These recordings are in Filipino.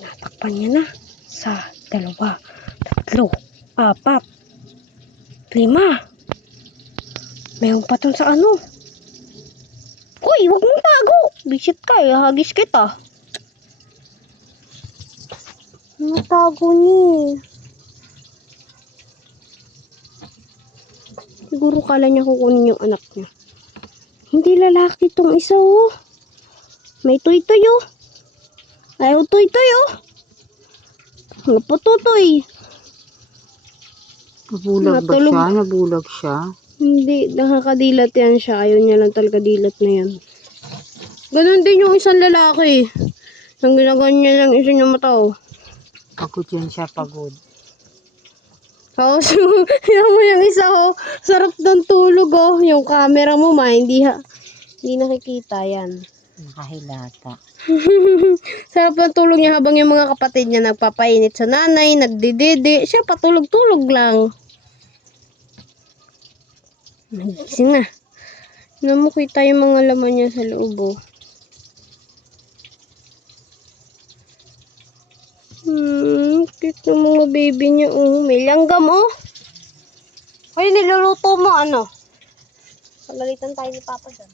Natakpan niya na. 1, 2, 3, 4, 5. Mayroon pa dun sa ano. Uy, wag mong tago. Bisit ka eh. Hagis kita. Ano tago niya? Siguro kala niya kukunin yung anak niya. Hindi lalaki itong isa oh. May tuy-tuy oh. Ayaw tuy-tuy oh. Napututoy. Nabulag ba siya? Nabulag siya? Hindi, nakakadilat yan siya. Ayaw niya lang talaga dilat na yan. Ganon din yung isang lalaki. Ang ginaganyan lang isa niya mata oh. Pagod yan siya, pagod. Tapos, yan mo yung isa oh. Sarap ng tulog oh. Yung camera mo hindi nakikita yan. Nakahilata. Sarap ng tulog niya habang yung mga kapatid niya nagpapainit sa nanay, nagdididi. Siya patulog-tulog lang. Nagising na. Namukita yung mga laman niya sa loob oh. Cute ng mga baby niya oh. May langgam oh. Ay, niluluto mo ano? Pagalitan tayo ni Papa dyan.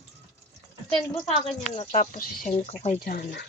Send mo sa akin yan na tapos isend ko kay Jana.